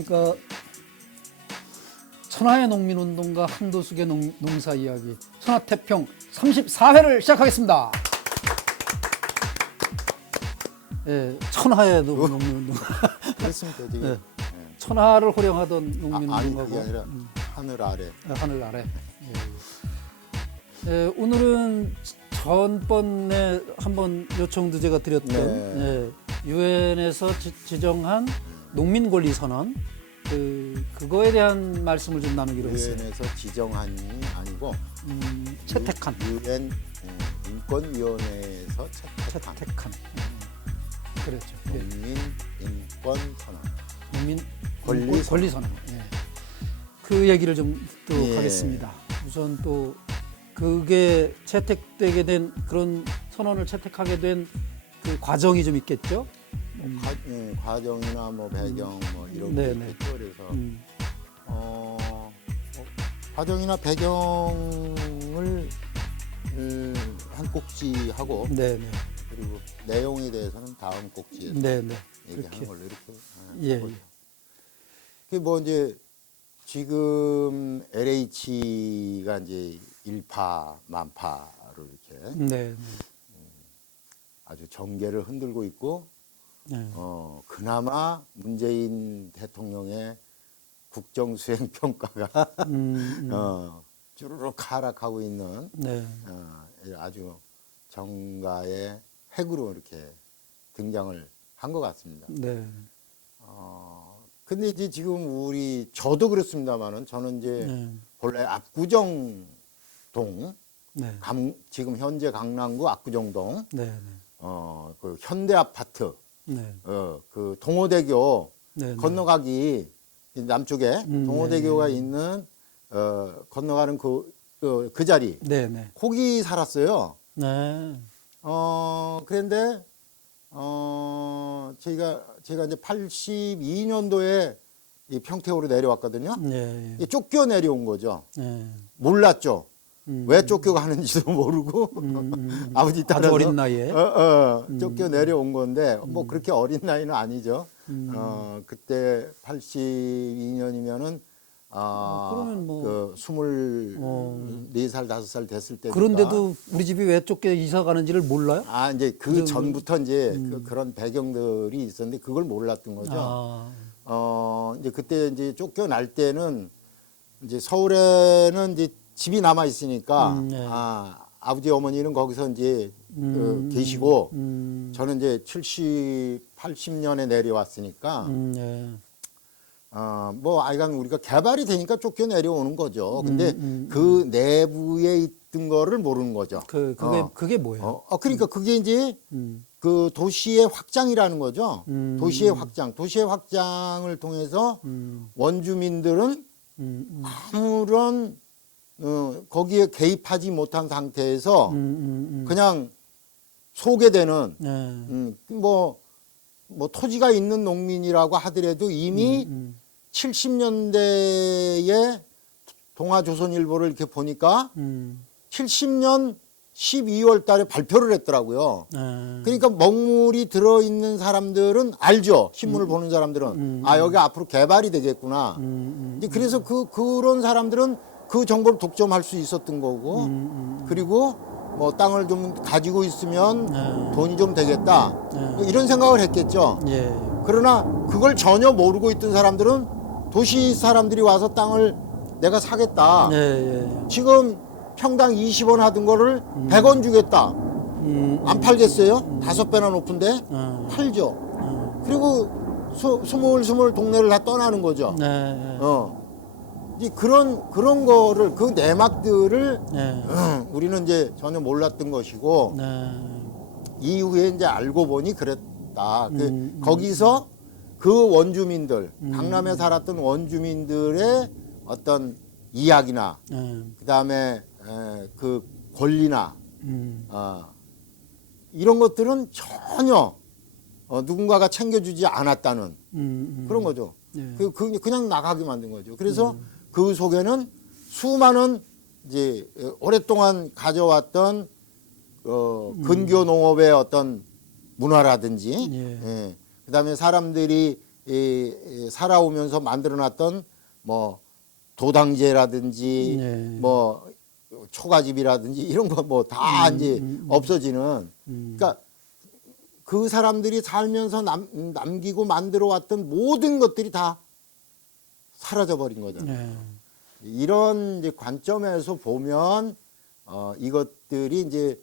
안녕하십니까. 천하의 농민운동가 한도숙의 농사 이야기 천하태평 34회를 시작하겠습니다. 예, 천하의 농민운동. 그렇습니까 지금? 예, 천하를 호령하던 농민운동가고 아니 그게 아니라 하늘 아래. 하늘 아래. 예. 예, 오늘은 전번에 한번 요청도 제가 드렸던 유엔에서 지정한 농민권리 선언 그거에 대한 말씀을 좀 나누기로 했어요. 유엔에서 지정한이 아니고 채택한. 유엔 인권위원회에서 채택한 그렇죠. 농민 인권 선언. 농민 권리 권리 선언. 예. 그 얘기를 좀 듣도록 예. 하겠습니다. 우선 또 그게 채택되게 된 그런 선언을 채택하게 된 그 과정이 좀 있겠죠. 과정이나 뭐 배경 뭐 이런 게 네네. 있겠죠. 그래서 과정이나 배경을 한 꼭지하고 네네. 그리고 내용에 대해서는 다음 꼭지에서 네네. 얘기하는 그렇게. 걸로 이렇게. 예. 그게 뭐 이제 지금 LH가 이제 일파만파로 이렇게 네. 아주 정계를 흔들고 있고 네. 그나마 문재인 대통령의 국정 수행 평가가 쭈르륵 하락하고 있는 네. 아주 정가의 핵으로 이렇게 등장을 한 것 같습니다. 네. 근데 이제 지금 저도 그렇습니다만은 저는 이제 네. 본래 압구정동 네. 지금 현재 강남구 압구정동 네. 그 현대 아파트 네. 그 동호대교 네. 건너가기 남쪽에 동호대교가 있는 건너가는 그 자리 네. 네. 거기 살았어요. 네. 그런데 제가 이제 82년도에 이 평택으로 내려왔거든요. 네. 쫓겨 내려온 거죠. 네. 몰랐죠. 왜 쫓겨가는지도 모르고 아버지 아주 따라서 어린 나이에. 쫓겨 내려온 건데 뭐 그렇게 어린 나이는 아니죠. 그때 82년이면은 그러면 뭐 그 24살 5살 됐을 때 그런데도 우리 집이 왜 쫓겨 이사 가는지를 몰라요? 이제 그 전부터 이제 그런 배경들이 있었는데 그걸 몰랐던 거죠. 이제 그때 이제 쫓겨날 때는 이제 서울에는 이제 집이 남아 있으니까 네. 아버지 어머니는 거기서 이제 계시고 저는 이제 80년에 내려왔으니까 네. 뭐 아이간 우리가 개발이 되니까 쫓겨 내려오는 거죠. 근데 그 내부에 있던 거를 모르는 거죠. 그게 뭐예요? 그러니까 그게 이제 그 도시의 확장이라는 거죠. 도시의 확장을 통해서 원주민들은 아무런 거기에 개입하지 못한 상태에서 그냥 소개되는 뭐 토지가 있는 농민이라고 하더라도 이미 70년대에 동아조선일보를 이렇게 보니까 70년 12월 달에 발표를 했더라고요. 그러니까 먹물이 들어있는 사람들은 알죠. 신문을 보는 사람들은. 여기 앞으로 개발이 되겠구나. 이제 그래서 그런 사람들은 그 정보를 독점할 수 있었던 거고 그리고 뭐 땅을 좀 가지고 있으면 돈이 좀 되겠다. 이런 생각을 했겠죠. 예. 그러나 그걸 전혀 모르고 있던 사람들은 도시 사람들이 와서 땅을 내가 사겠다. 지금 평당 20원 하던 거를 100원 주겠다. 안 팔겠어요? 5배나 높은데 팔죠. 그리고 스물스물 동네를 다 떠나는 거죠. 이제 그런 거를 그 내막들을 우리는 이제 전혀 몰랐던 것이고 이후에 이제 알고 보니 그랬다. 거기서 그 원주민들 강남에 살았던 원주민들의 어떤 이야기나 그다음에 그 권리나 이런 것들은 전혀 누군가가 챙겨주지 않았다는 그런 거죠. 그냥 나가게 만든 거죠. 그래서 그 속에는 수많은 이제 오랫동안 가져왔던 근교 농업의 어떤 문화라든지 그다음에 사람들이 살아오면서 만들어놨던 뭐 도당제라든지 네. 뭐 초가집이라든지 이런 거 뭐 다 이제 없어지는. 그러니까 그 사람들이 살면서 남기고 만들어 왔던 모든 것들이 다 사라져 버린 거잖아요. 네. 이런 이제 관점에서 보면 이것들이 이제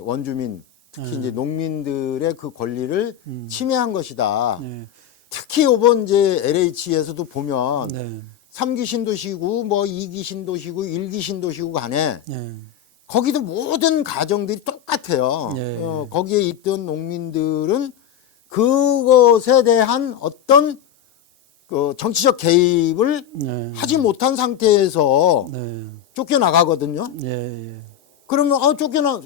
원주민 특히 이제 농민들의 그 권리를 침해한 것이다. 네. 특히 이번 이제 LH에서도 보면 네. 3기 신도시고 뭐 2기 신도시고 1기 신도시고 간에 네. 거기도 모든 가정들이 똑같아요. 네. 거기에 있던 농민들은 그것에 대한 어떤 그 정치적 개입을 네. 하지 못한 상태에서 네. 쫓겨나가거든요. 예. 그러면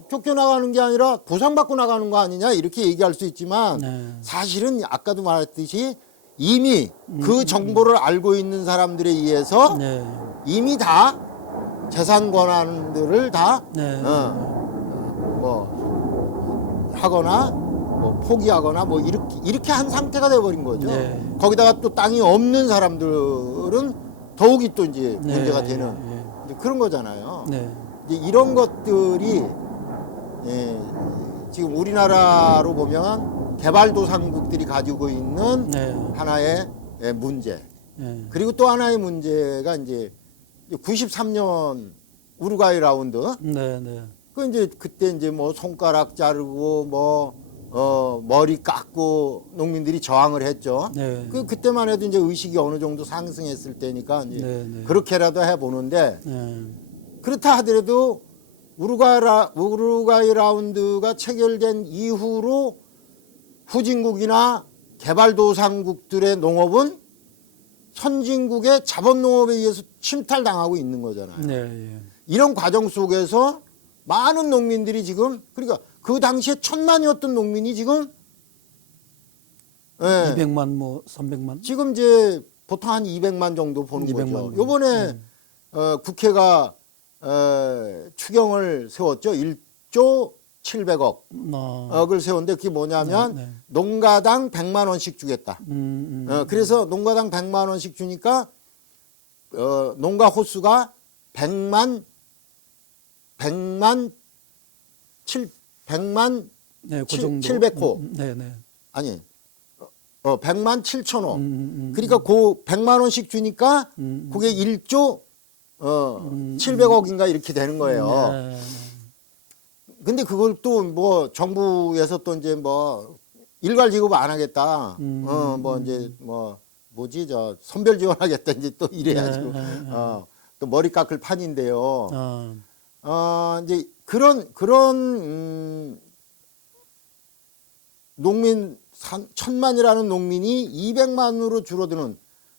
쫓겨나가는 게 아니라 보상받고 나가는 거 아니냐 이렇게 얘기할 수 있지만 네. 사실은 아까도 말했듯이 이미 그 정보를 알고 있는 사람들에 의해서 네. 이미 다 재산 권한들을 다 네. 뭐 하거나 뭐 포기하거나 뭐 이렇게 한 상태가 돼버린 거죠. 네. 거기다가 또 땅이 없는 사람들은 더욱이 또 이제 네. 문제가 되는 이제 그런 거잖아요. 네. 이제 이런 것들이 지금 우리나라로 보면 개발도상국들이 가지고 있는 네. 하나의 문제. 네. 그리고 또 하나의 문제가 이제 93년 우루과이 라운드. 네. 네. 그 이제 그때 이제 뭐 손가락 자르고 뭐 머리 깎고 농민들이 저항을 했죠. 네. 그때만 해도 이제 의식이 어느 정도 상승했을 때니까 이제 네. 네. 그렇게라도 해 보는데 네. 그렇다 하더라도 우루과이 라운드가 체결된 이후로 후진국이나 개발도상국들의 농업은 선진국의 자본농업에 의해서 침탈당하고 있는 거잖아요. 네. 이런 과정 속에서 많은 농민들이 지금 그러니까 그 당시에 1,000만이었던 농민이 지금 200만 뭐 300만. 지금 이제 보통 한 200만 정도 보는 200만 거죠. 명. 요번에 국회가 추경을 세웠죠. 1조 700억. 억을 세웠는데 그게 뭐냐면 네. 농가당 100만 원씩 주겠다. 그래서 농가당 100만 원씩 주니까 농가 호수가 100만 네, 그 정도. 700호. 네, 네. 아니 100만 7천호. 그러니까 그 100만 원씩 주니까 그게 1조 700억인가 이렇게 되는 거예요. 네. 근데 그걸 또 뭐 정부에서 또 이제 뭐 일괄 지급 안 하겠다. 뭐 이제 뭐 뭐지 저 선별 지원하겠다 이제 또 이래가지고 또 머리 깎을 판인데요. 이제 그런 농민 1,000만이라는 농민이 200만으로 줄어드는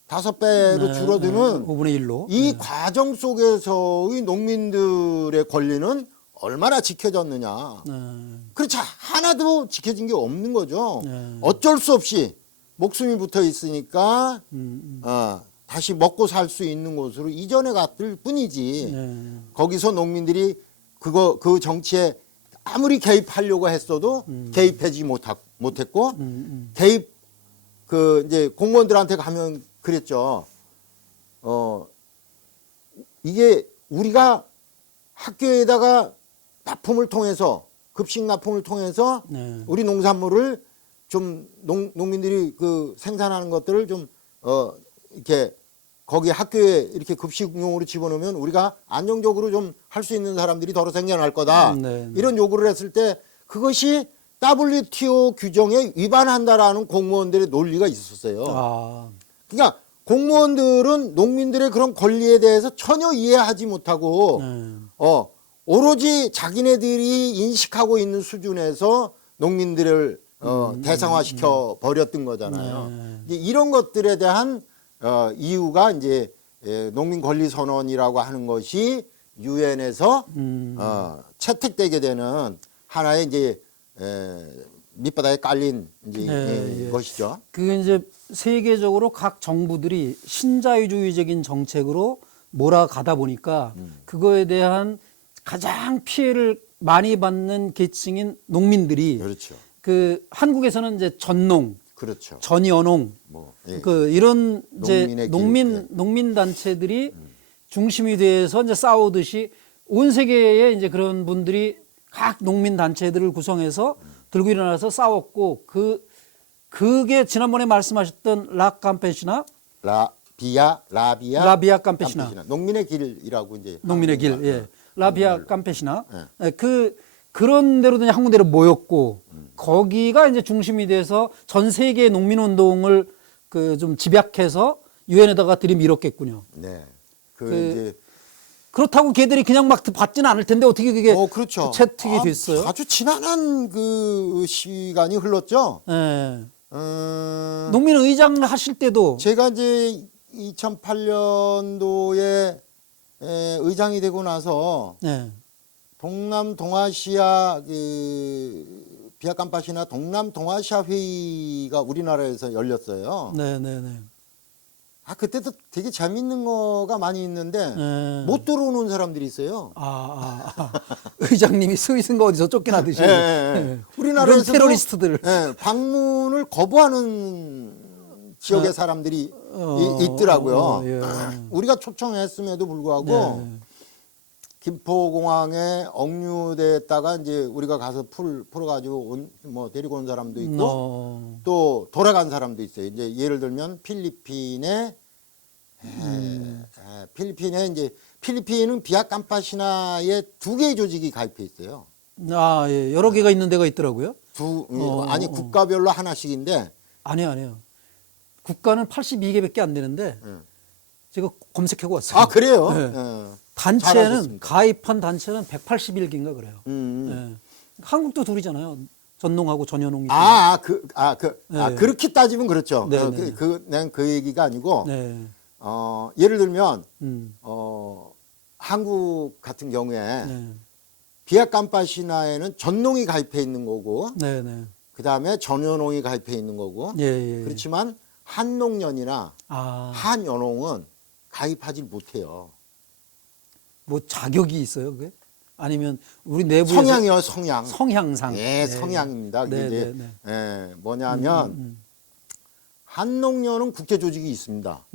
5배로 줄어드는 5분의 1로. 이 과정 속에서의 농민들의 권리는 얼마나 지켜졌느냐. 그렇지 하나도 지켜진 게 없는 거죠. 어쩔 수 없이 목숨이 붙어 있으니까 다시 먹고 살 수 있는 곳으로 이전해 갔을 뿐이지. 거기서 농민들이 그 정치에 아무리 개입하려고 했어도 개입하지 못했고 개입 이제 공무원들한테 가면 그랬죠. 이게 우리가 학교에다가 납품을 통해서 급식 납품을 통해서 우리 농산물을 좀 농민들이 그 생산하는 것들을 좀 이렇게 거기 학교에 이렇게 급식용으로 집어넣으면 우리가 안정적으로 좀 할 수 있는 사람들이 더러 생겨날 거다. 이런 요구를 했을 때 그것이 WTO 규정에 위반한다라는 공무원들의 논리가 있었어요. 그러니까 공무원들은 농민들의 그런 권리에 대해서 전혀 이해하지 못하고 오로지 자기네들이 인식하고 있는 수준에서 농민들을 대상화시켜 버렸던 거잖아요. 이제 이런 것들에 대한 이유가 이제 농민권리선언이라고 하는 것이 유엔에서 채택되게 되는 하나의 이제 밑바닥에 깔린 이제 것이죠. 그게 이제 세계적으로 각 정부들이 신자유주의적인 정책으로 몰아가다 보니까 그거에 대한 가장 피해를 많이 받는 계층인 농민들이 그렇죠. 그 한국에서는 이제 전농 그렇죠. 전연홍 뭐 예. 그 이런 이제 농민의 길, 농민 단체들이 중심이 돼서 이제 싸우듯이 온 세계에 이제 그런 분들이 각 농민 단체들을 구성해서 들고 일어나서 싸웠고 그게 지난번에 말씀하셨던 라비아 캄페시나 농민의 길이라고 이제 농민의 길, 하는 예. 라비아 캄페시나 예, 그런 데로 그냥 한 군데로 모였고 거기가 이제 중심이 돼서 전 세계 농민 운동을 그 좀 집약해서 유엔에다가 들이밀었겠군요. 네. 이제 그렇다고 걔들이 그냥 막 받지는 않을 텐데 어떻게 그게 그렇죠. 채택이 됐어요? 아주 지난한 그 시간이 흘렀죠. 예. 농민 의장 하실 때도 제가 이제 2008년도에 의장이 되고 나서 예. 동남동아시아 비아캄파시나 동남동아시아 회의가 우리나라에서 열렸어요. 네네네. 그때도 되게 재밌는 거가 많이 있는데 네. 못 들어오는 사람들이 있어요. 의장님이 스위스인가 어디서 쫓겨나듯이. 우리나라에서 이런 테러리스트들. 방문을 거부하는 지역의 사람들이 있더라고요. 예. 우리가 초청했음에도 불구하고 김포공항에 억류됐다가 이제 우리가 가서 풀어가지고 뭐 데리고 온 사람도 있고 또 돌아간 사람도 있어요. 이제 예를 들면 필리핀에 필리핀은 비아캄파시나에 2개의 조직이 가입해 있어요. 예. 여러 개가 있는 데가 있더라고요. 국가별로 하나씩인데 아니요. 국가는 82개밖에 안 되는데 제가 검색하고 왔어요. 그래요? 네. 단체는 잘하셨습니다. 가입한 단체는 181개인가 그래요. 예. 한국도 둘이잖아요. 전농하고 전연홍이. 그렇게 따지면 그렇죠. 네. 난 그 얘기가 아니고 네. 예를 들면 한국 같은 경우에 비아캄파시나에는 전농이 가입해 있는 거고 그 다음에 전연홍이 가입해 있는 거고 그렇지만 한농연이나 한연홍은 가입하지 못해요. 뭐 자격이 있어요, 그게? 아니면 우리 내부에서 성향이요, 성향. 성향상. 예, 성향입니다. 그게 이제 뭐냐면 한농연은 국제 조직이 있습니다.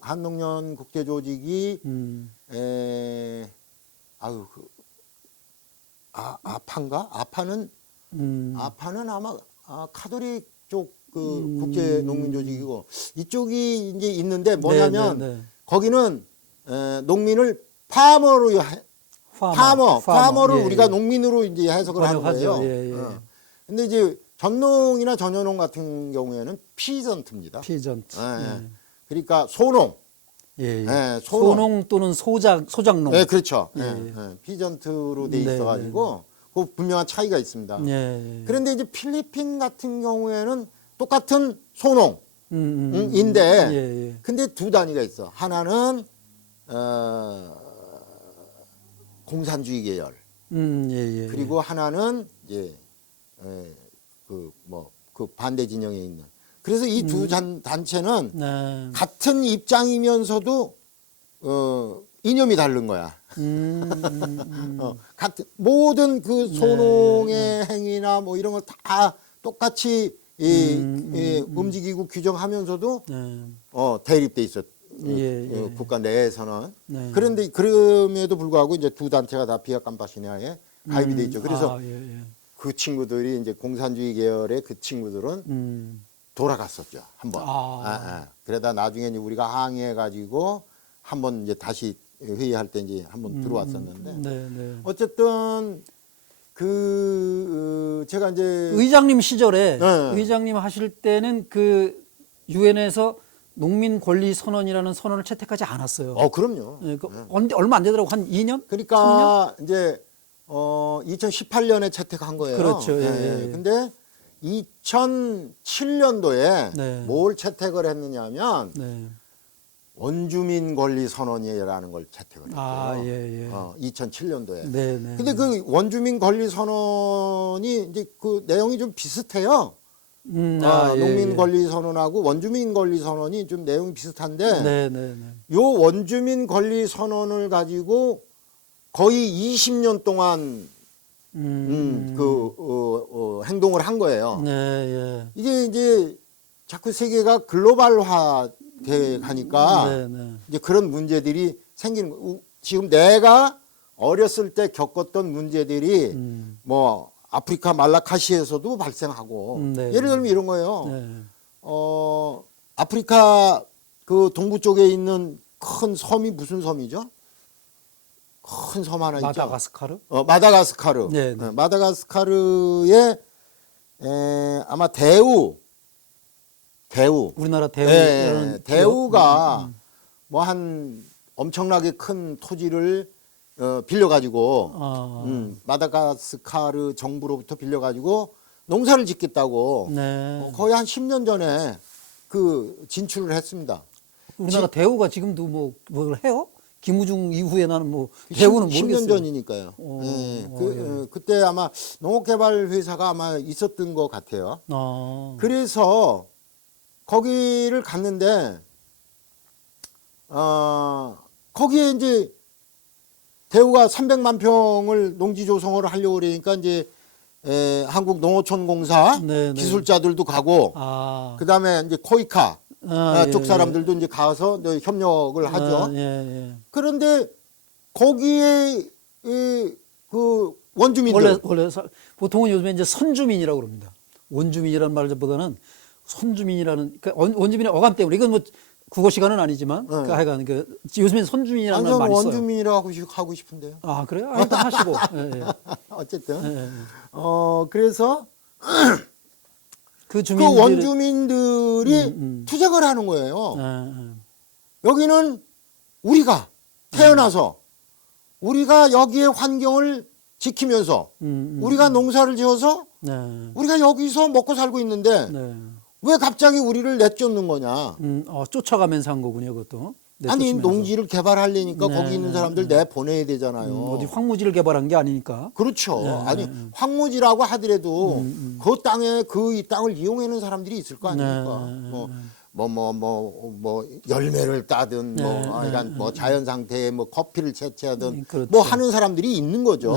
한농연 국제 조직이 아파인가? 아파는 아마 카톨릭 쪽 그 국제 농민 조직이고 이쪽이 이제 있는데 뭐냐면 거기는 농민을 파머를 예, 우리가 농민으로 이제 해석을 하는 거예요. 근데 이제 전농이나 전연농 같은 경우에는 피전트입니다. 피전트. 그러니까 소농. 소농 또는 소작농. 네, 그렇죠. 피전트로 돼 있어가지고 그 분명한 차이가 있습니다. 그런데 이제 필리핀 같은 경우에는 똑같은 소농인데 근데 두 단위가 있어. 하나는 공산주의 계열. 그리고 하나는 이제 그 반대 진영에 있는. 그래서 이 두 단체는 같은 입장이면서도 이념이 다른 거야. 같은 모든 그 소농의 행위나 뭐 이런 걸 다 똑같이 움직이고 규정하면서도 대립돼 있었. 국가 내에서는 그런데 그럼에도 불구하고 이제 두 단체가 다 비아캄파시나에 가입이 돼 있죠. 그래서 그 친구들이 이제 공산주의 계열의 그 친구들은 돌아갔었죠 한번. 그러다 나중에 이제 우리가 항의해가지고 한번 이제 다시 회의할 때 이제 한번 들어왔었는데 어쨌든 제가 이제 의장님 시절에 의장님 하실 때는 그 유엔에서 농민 권리 선언이라는 선언을 채택하지 않았어요. 그럼요. 얼마 안 되더라고. 한 2년? 그러니까 3년? 이제 2018년에 채택한 거예요. 그렇죠. 근데 2007년도에 뭘 채택을 했느냐면 원주민 권리 선언이라는 걸 채택을 했어요. 2007년도에. 근데 그 원주민 권리 선언이 이제 그 내용이 좀 비슷해요. 농민 권리 선언하고 원주민 권리 선언이 좀 내용이 비슷한데 요 원주민 권리 선언을 가지고 거의 20년 동안 행동을 한 거예요. 네, 예. 이게 이제 자꾸 세계가 글로벌화 돼 가니까 네, 네. 이제 그런 문제들이 생기는 거. 지금 내가 어렸을 때 겪었던 문제들이 뭐 아프리카 말라카시에서도 발생하고 네. 예를 들면 이런 거예요. 네. 아프리카 그 동부 쪽에 있는 큰 섬이 무슨 섬이죠? 큰 섬 하나 있죠. 마다가스카르? 마다가스카르. 네, 네. 마다가스카르에 아마 대우 우리나라 대우 예, 이런 대우가 뭐 한 엄청나게 큰 토지를 빌려가지고 마다가스카르 정부로부터 빌려가지고 농사를 짓겠다고 네. 거의 한 10년 전에 그 진출을 했습니다. 우리나라 대우가 지금도 뭘 해요? 김우중 이후에 나는 뭐 대우는 10년 모르겠어요. 전이니까요. 그때 아마 농업개발회사가 아마 있었던 것 같아요. 그래서 거기를 갔는데 거기에 이제 대우가 300만 평을 농지 조성을 하려고 그러니까 이제 한국농어촌공사 네, 네. 기술자들도 가고 그다음에 이제 코이카 쪽 사람들도 이제 가서 이제 협력을 하죠. 그런데 거기에 그 원주민들 원래 보통은 요즘에 이제 선주민이라고 그럽니다. 원주민이라는 말보다는 선주민이라는 그러니까 원주민의 어감 때문에 이건 뭐 국어 시간은 아니지만 그 하여간 그 요즘에 선주민이라는 말 많이 써요. 원주민이라고 하고 싶은데요. 아 그래요? 아, 일단 하시고. 어쨌든 그래서 그 그 원주민들이 투쟁을 하는 거예요. 여기는 우리가 태어나서 우리가 여기에 환경을 지키면서 우리가 농사를 지어서 우리가 여기서 먹고 살고 있는데 왜 갑자기 우리를 내쫓는 거냐. 쫓아가면서 한 거군요, 그것도. 아니 내쫓으면서. 농지를 개발하려니까 거기 있는 사람들 내보내야 되잖아요. 어디 황무지를 개발한 게 아니니까. 그렇죠. 아니 황무지라고 하더라도 그 땅에 이 땅을 이용하는 사람들이 있을 거 아닙니까? 뭐 열매를 따든 뭐 자연 상태에 뭐 커피를 채취하든 그렇죠. 뭐 하는 사람들이 있는 거죠.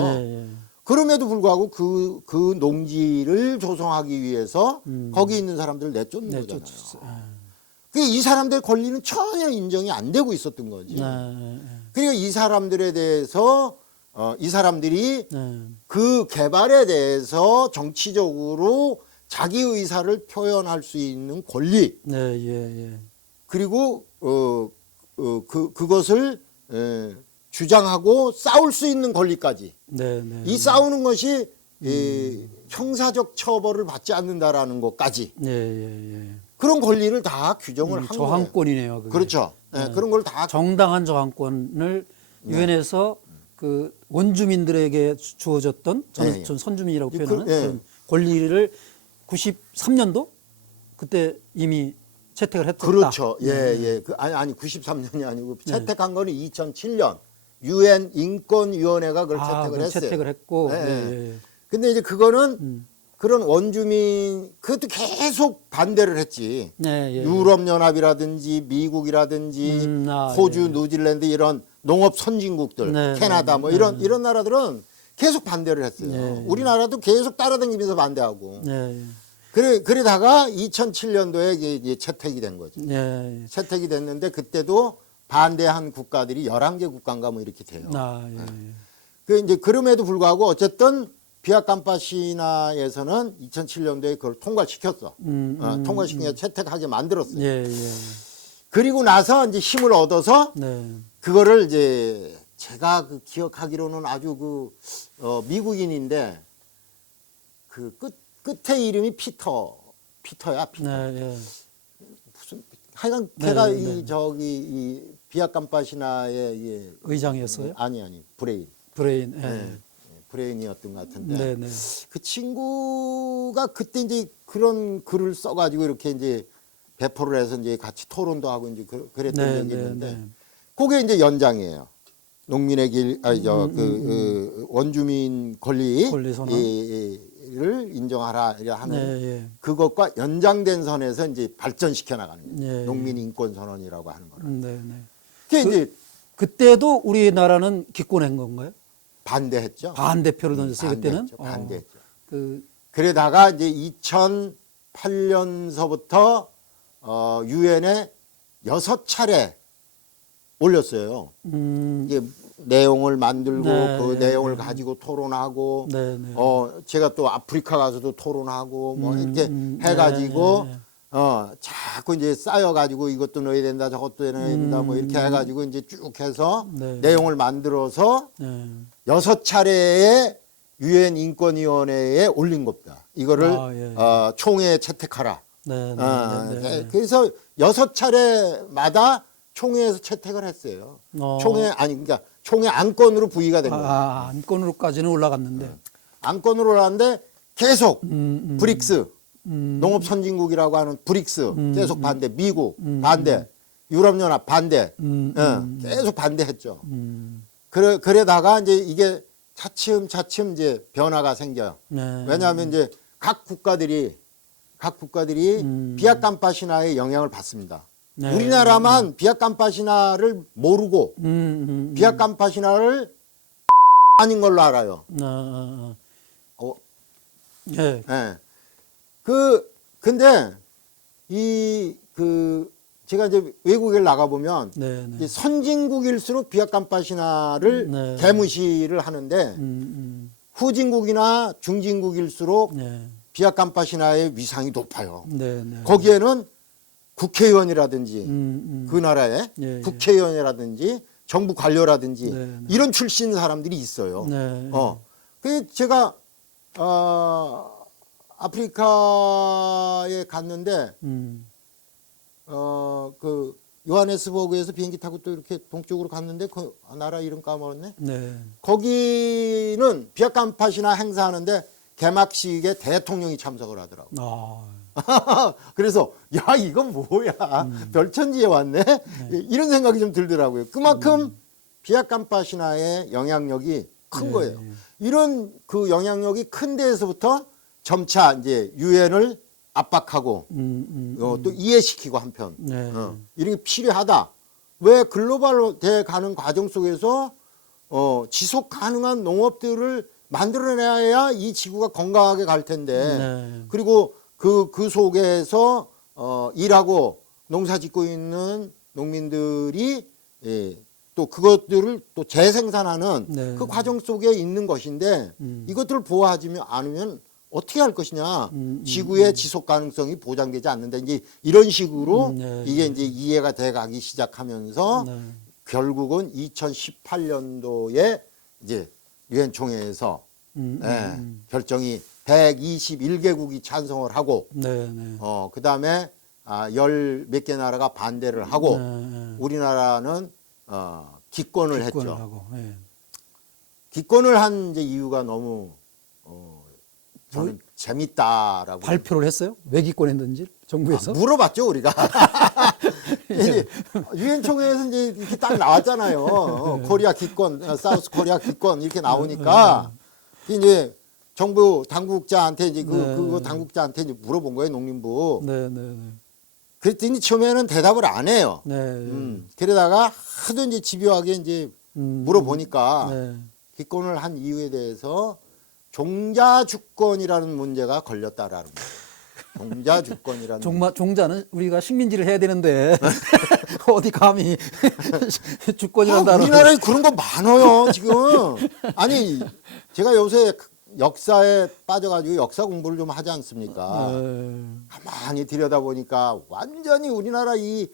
그럼에도 불구하고 그 농지를 조성하기 위해서 거기 있는 사람들을 내쫓는 거잖아요. 이 사람들의 권리는 전혀 인정이 안 되고 있었던 거지. 그리고 이 사람들에 대해서 이 사람들이 그 개발에 대해서 정치적으로 자기 의사를 표현할 수 있는 권리 그리고 그것을 주장하고 싸울 수 있는 권리까지 이 싸우는 것이 형사적 처벌을 받지 않는다라는 것까지 그런 권리를 다 규정을 한 거예요. 저항권이네요. 그게. 그렇죠. 그런 걸 다 정당한 저항권을 유엔에서 그 원주민들에게 주어졌던 저는 선주민이라고 표현하는 그런 권리를 93년도 그때 이미 채택을 했었다. 그렇죠. 아니 93년이 아니고 채택한 거는 2007년 유엔 인권위원회가 그걸 채택을 했어요. 채택을 했고. 근데 이제 그거는 그런 원주민 그것도 계속 반대를 했지. 유럽연합이라든지 미국이라든지 호주, 뉴질랜드 이런 농업 선진국들, 캐나다 뭐 이런 나라들은 계속 반대를 했어요. 우리나라도 계속 따라다니면서 반대하고. 그러다가 2007년도에 이제 채택이 된 거죠. 채택이 됐는데 그때도 반대한 국가들이 11개 국가인가 뭐 이렇게 돼요. 그 이제 그럼에도 불구하고 어쨌든 비아캄파시나에서는 2007년도에 그걸 통과시켰어. 통과시키니까 채택하게 만들었어요. 그리고 나서 이제 힘을 얻어서 그거를 이제 제가 그 기억하기로는 아주 미국인인데 그 끝에 이름이 피터야. 무슨 하여간 걔가 이 비아캄파시나의 의장이었어요? 아니 브레인. 브레인이었던 것 같은데 그 친구가 그때 이제 그런 글을 써가지고 이렇게 이제 배포를 해서 이제 같이 토론도 하고 이제 그랬던 적이 있는데 그게 이제 연장이에요. 농민의 길, 원주민 권리를 인정하라 하는 그것과 연장된 선에서 이제 발전시켜 나가는 거예요. 농민 인권 선언이라고 하는 거는. 그게 이제 그때도 우리나라는 기권한 건가요? 반대했죠. 반대표를 던졌어요 그때는. 반대했죠. 반대했죠. 그 그러다가 이제 2008년서부터 유엔에 6차례 올렸어요. 이게 내용을 만들고 네, 그 네, 내용을 네. 가지고 토론하고 네, 네. 제가 또 아프리카 가서도 토론하고 뭐 이렇게 해가지고 네, 네. 자꾸 이제 쌓여가지고 이것도 넣어야 된다 저것도 넣어야 된다 뭐 이렇게 해가지고 이제 쭉 해서 네. 내용을 만들어서 네. 6차례의 유엔 인권위원회에 올린 겁니다. 이거를 아, 예. 총회에 채택하라. 네, 네, 네, 네. 그래서 6차례마다 총회에서 채택을 했어요. 총회 그러니까 총회 안건으로 부의가 된 거예요. 안건으로까지는 올라갔는데. 안건으로 올랐는데 계속 브릭스 농업 선진국이라고 하는 브릭스 계속 반대, 미국 반대, 유럽연합 반대, 계속 반대했죠. 그러다가 이제 이게 차츰 이제 변화가 생겨요. 네. 왜냐하면 이제 각 국가들이 비약 감파 신화의 영향을 받습니다. 네. 우리나라만 비약 감파 신화를 모르고 비약 감파 신화를 아닌 걸로 알아요. 예. 예. 근데 제가 이제 외국에 나가 보면 네, 네. 선진국일수록 비약 감파 신화를 네. 개무시를 하는데 후진국이나 중진국일수록 네. 비약 감파 신화의 위상이 높아요. 네, 네. 거기에는 국회의원이라든지 그 나라에 예, 예. 국회의원이라든지 정부 관료라든지 네, 네. 이런 출신 사람들이 있어요. 네. 그 제가 아프리카에 갔는데 그 요하네스버그에서 비행기 타고 또 이렇게 동쪽으로 갔는데 그 나라 이름 까먹었네. 네. 거기는 비약 감파 신화 행사하는데 개막식에 대통령이 참석을 하더라고. 그래서 야 이건 뭐야 별천지에 왔네 이런 생각이 좀 들더라고요. 그만큼 비약 감파 신화의 영향력이 큰 거예요. 이런 그 영향력이 큰 데에서부터 점차 이제 유엔을 압박하고 또 이해시키고 한편 네. 이런 게 필요하다. 왜 글로벌 돼 가는 과정 속에서 지속 가능한 농업들을 만들어내야 이 지구가 건강하게 갈 텐데 네. 그리고 그 속에서 일하고 농사 짓고 있는 농민들이 또 그것들을 또 재생산하는 네. 그 과정 속에 있는 것인데 이것들을 보호하지 않으면 어떻게 할 것이냐. 지구의 지속 가능성이 보장되지 않는다. 이제 이런 식으로 네. 이게 이제 이해가 돼 가기 시작하면서 네. 결국은 2018년도에 이제 유엔 총회에서 결정이 121개국이 찬성을 하고 네, 네. 그다음에 열 몇 개 나라가 반대를 하고 네. 우리나라는 기권을 했죠. 하고. 예. 기권을 한 이제 이유가 너무 저는 재밌다라고 발표를 했어요? 왜 기권했는지 정부에서? 물어봤죠 우리가. 이제 유엔 총회에서 이제 이렇게 딱 나왔잖아요. 코리아 기권, 사우스 코리아 기권 이렇게 나오니까 이제 정부 당국자한테 이제 그거 당국자한테 이제 물어본 거예요 농림부. 네, 네, 네. 그랬더니 처음에는 대답을 안 해요. 네. 그러다가 하도 이제 집요하게 이제 물어보니까 네. 기권을 한 이유에 대해서 종자주권이라는 문제가 걸렸다라는 거예요. 종자주권이라는 종자는 우리가 식민지를 해야 되는데 어디 감히 주권이라는 단어. 우리나라에 그런 거 많아요 지금. 아니 제가 요새 역사에 빠져가지고 역사 공부를 좀 하지 않습니까? 가만히 들여다보니까 완전히 우리나라 이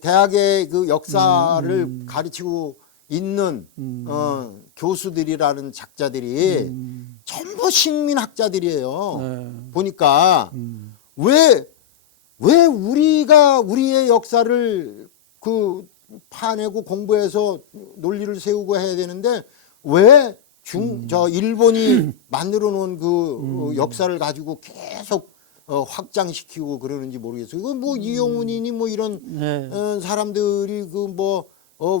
대학의 그 역사를 가르치고 있는 교수들이라는 작자들이 전부 식민학자들이에요. 보니까 왜 우리가 우리의 역사를 그 파내고 공부해서 논리를 세우고 해야 되는데 왜 일본이 만들어 놓은 그 역사를 가지고 계속 확장시키고 그러는지 모르겠어요. 이거 뭐 이영훈이니 뭐 이런 사람들이 그 뭐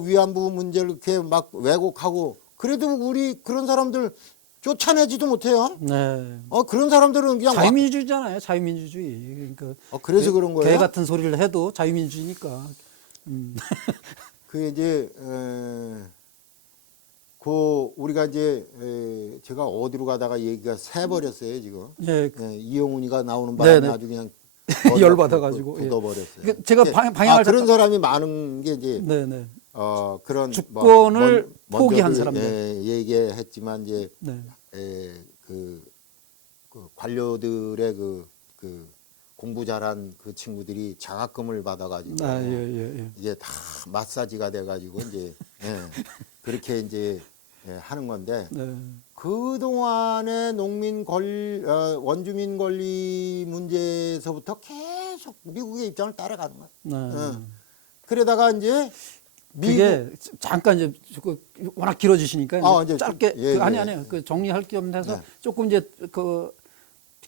위안부 문제를 이렇게 막 왜곡하고 그래도 우리 그런 사람들 쫓아내지도 못해요. 네. 그런 사람들은 그냥 자유민주주의잖아요. 자유민주주의. 그러니까 그래서 그런 거예요. 개 같은 소리를 해도 자유민주주의니까. 그 이제 우리가 이제 제가 어디로 가다가 얘기가 새 버렸어요 지금. 예. 이영훈이가 나오는 바람에 네네. 아주 그냥 열받아가지고, 예. 굳어버렸어요. 제가 방향을 그런 사람이 많은 게 이제 네네. 그런 주권을 뭐, 포기한 먼저도, 사람들. 얘기했지만 이제 네. 그 관료들의 그 공부 잘한 그 친구들이 장학금을 받아가지고 예. 이게 다 마사지가 돼가지고 이제 그렇게 이제 하는 건데 네. 그 동안의 원주민 권리 문제에서부터 계속 미국의 입장을 따라가는 거예요. 네. 그러다가 이제 그게 잠깐 이제 워낙 길어지시니까 이제 짧게 아니요. 그 정리할 겸 해서 네. 조금 이제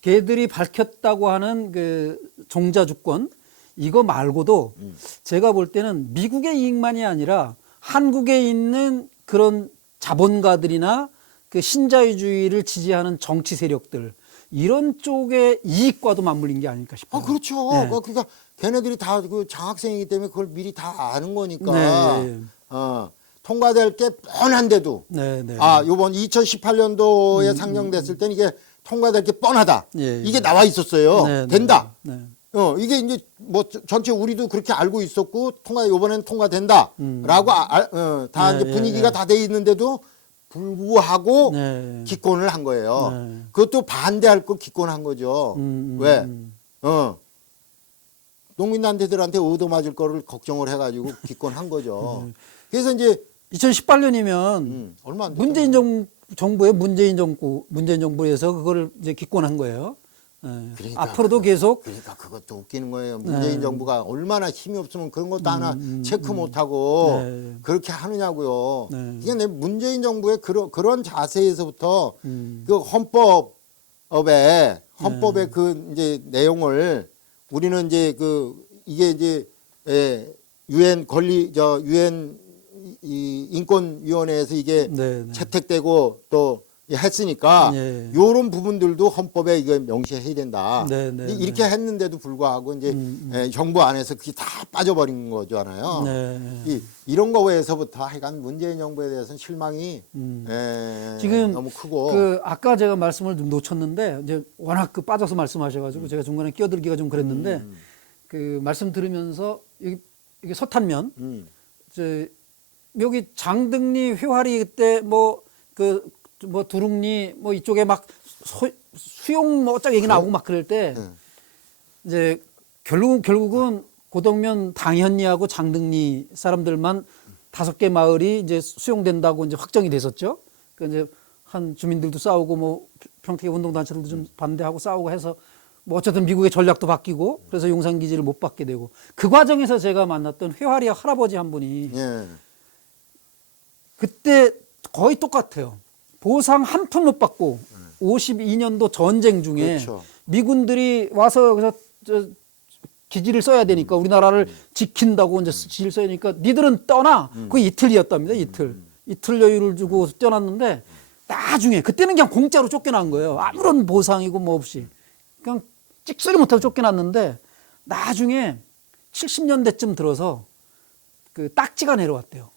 걔들이 밝혔다고 하는 그 종자 주권 이거 말고도 제가 볼 때는 미국의 이익만이 아니라 한국에 있는 그런 자본가들이나 그 신자유주의를 지지하는 정치 세력들 이런 쪽의 이익과도 맞물린 게 아닐까 싶어요. 그렇죠. 네. 그러니까 걔네들이 다 그 장학생이기 때문에 그걸 미리 다 아는 거니까. 네. 통과될 게 뻔한데도 네. 요번 2018년도에 상정됐을 때는 이게 통과될 게 뻔하다. 예. 이게 나와 있었어요. 네. 된다. 네. 이게 이제 뭐 전체 우리도 그렇게 알고 있었고 요번엔 통과된다라고 다 이제 분위기가 다 돼 있는데도 불구하고 네. 기권을 한 거예요. 네. 그것도 반대할 걸 기권한 거죠. 왜? 농민단체들한테 얻어맞을 거를 걱정을 해가지고 기권한 거죠. 그래서 이제 2018년이면 얼마 안 됐죠. 문재인 정부에서 그거를 이제 기권한 거예요. 예. 그러니까 앞으로도 계속 그러니까 그것도 웃기는 거예요. 문재인 정부가 얼마나 힘이 없으면 그런 것도 하나 체크 못하고 네. 그렇게 하느냐고요. 네. 이게 내 문재인 정부의 그런 자세에서부터 그 헌법의 그 이제 내용을 우리는 이제 이게 이제 유엔 이 인권위원회에서 이게 네. 채택되고 또 했으니까 요런 부분들도 헌법에 이거 명시해야 된다. 이렇게 했는데도 불구하고 이제 정부 안에서 그게 다 빠져버린 거잖아요. 이런 거에서부터 하여간 문재인 정부에 대해서는 실망이 지금 너무 크고 아까 제가 말씀을 좀 놓쳤는데 이제 워낙 빠져서 말씀하셔가지고 제가 중간에 끼어들기가 좀 그랬는데 그 말씀 들으면서 이게 서탄면 여기 장등리 휘화리 그때 뭐 두릉리 뭐 이쪽에 막 수용 뭐 어쩌고 얘기 나오고 막 그럴 때 이제 결국은 고덕면 당현리하고 장등리 사람들만 5개 마을이 이제 수용된다고 이제 확정이 됐었죠. 그 이제 한 주민들도 싸우고 뭐 평택의 운동단체들도 좀 반대하고 싸우고 해서 뭐 어쨌든 미국의 전략도 바뀌고 그래서 용산 기지를 못 받게 되고 그 과정에서 제가 만났던 휘화리 할아버지 한 분이 그때 거의 똑같아요. 보상 한 푼 못 받고 52년도 전쟁 중에 그렇죠. 미군들이 와서 여기서 기지를 써야 되니까 우리나라를 지킨다고 이제 기지를 써야 되니까 니들은 떠나. 그게 이틀이었답니다. 이틀 여유를 주고 떠났는데 나중에 그때는 그냥 공짜로 쫓겨난 거예요. 아무런 보상이고 뭐 없이 그냥 찍소리 못하고 쫓겨났는데 나중에 70년대쯤 들어서 그 딱지가 내려왔대요.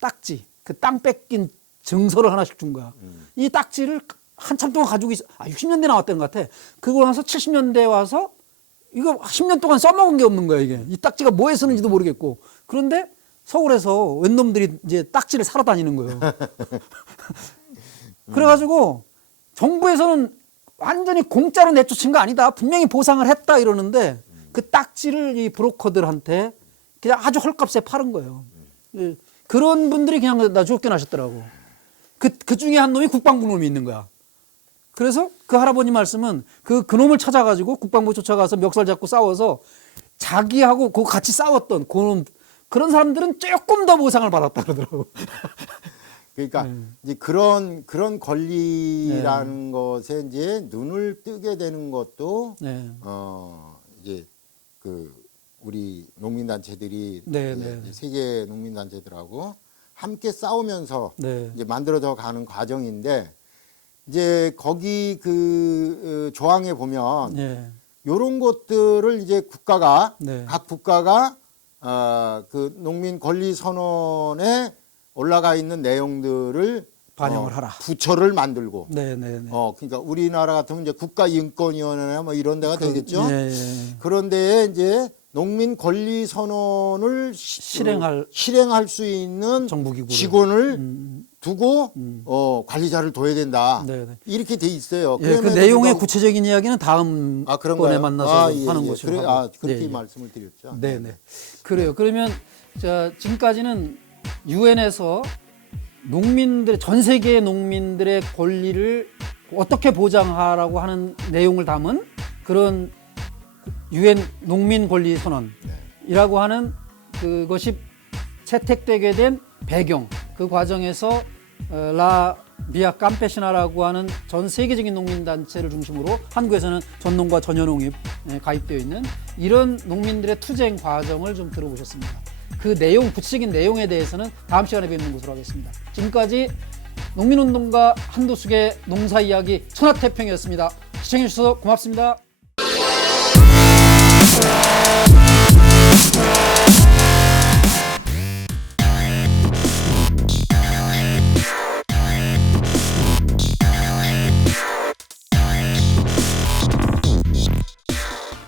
딱지. 그 땅 뺏긴 증서를 하나씩 준 거야. 이 딱지를 한참 동안 가지고 60년대 나왔던 것 같아. 그러고 나서 70년대 와서 이거 10년 동안 써먹은 게 없는 거야, 이게. 이 딱지가 뭐에 쓰는지도 모르겠고. 그런데 서울에서 웬 놈들이 이제 딱지를 사러 다니는 거예요. 그래가지고 정부에서는 완전히 공짜로 내쫓은 거 아니다. 분명히 보상을 했다 이러는데 그 딱지를 이 브로커들한테 그냥 아주 헐값에 파는 거예요. 그런 분들이 그냥 나 쫓겨나셨더라고. 그 중에 한 놈이 국방부 놈이 있는 거야. 그래서 그 할아버지 말씀은 그 놈을 찾아가지고 국방부 쫓아가서 멱살 잡고 싸워서 자기하고 그 같이 싸웠던 그런 사람들은 조금 더 보상을 받았다 그러더라고. 그러니까 이제 그런 권리라는 것에 이제 눈을 뜨게 되는 것도 이제 우리 농민단체들이 세계 농민단체들하고 함께 싸우면서 이제 만들어져 가는 과정인데 이제 거기 그 조항에 보면 요런 것들을 이제 각 국가가 그 농민 권리 선언에 올라가 있는 내용들을 반영을 하라. 부처를 만들고. 네네네. 그러니까 우리나라 같으면 이제 국가인권위원회나 뭐 이런 데가 되겠죠. 예, 예. 그런데 이제 농민 권리 선언을 실행할 수 있는 정부기구를. 직원을 두고 관리자를 둬야 된다. 네네. 이렇게 돼 있어요. 예, 그 내용의 구체적인 이야기는 다음 그런가요? 번에 만나서 예, 하는 예. 것으로 그래, 하고. 그렇게 예, 예. 말씀을 드렸죠. 네네. 그래요. 그러면 지금까지는 유엔에서 전 세계의 농민들의 권리를 어떻게 보장하라고 하는 내용을 담은 그런 유엔 농민 권리 선언이라고 하는 그것이 채택되게 된 배경, 그 과정에서 라 비아 캄페시나라고 하는 전 세계적인 농민 단체를 중심으로 한국에서는 전농과 전혀농협 가입되어 있는 이런 농민들의 투쟁 과정을 좀 들어보셨습니다. 그 내용, 구체적인 내용에 대해서는 다음 시간에 뵙는 것으로 하겠습니다. 지금까지 농민운동가 한도숙의 농사 이야기 천하태평이었습니다. 시청해 주셔서 고맙습니다.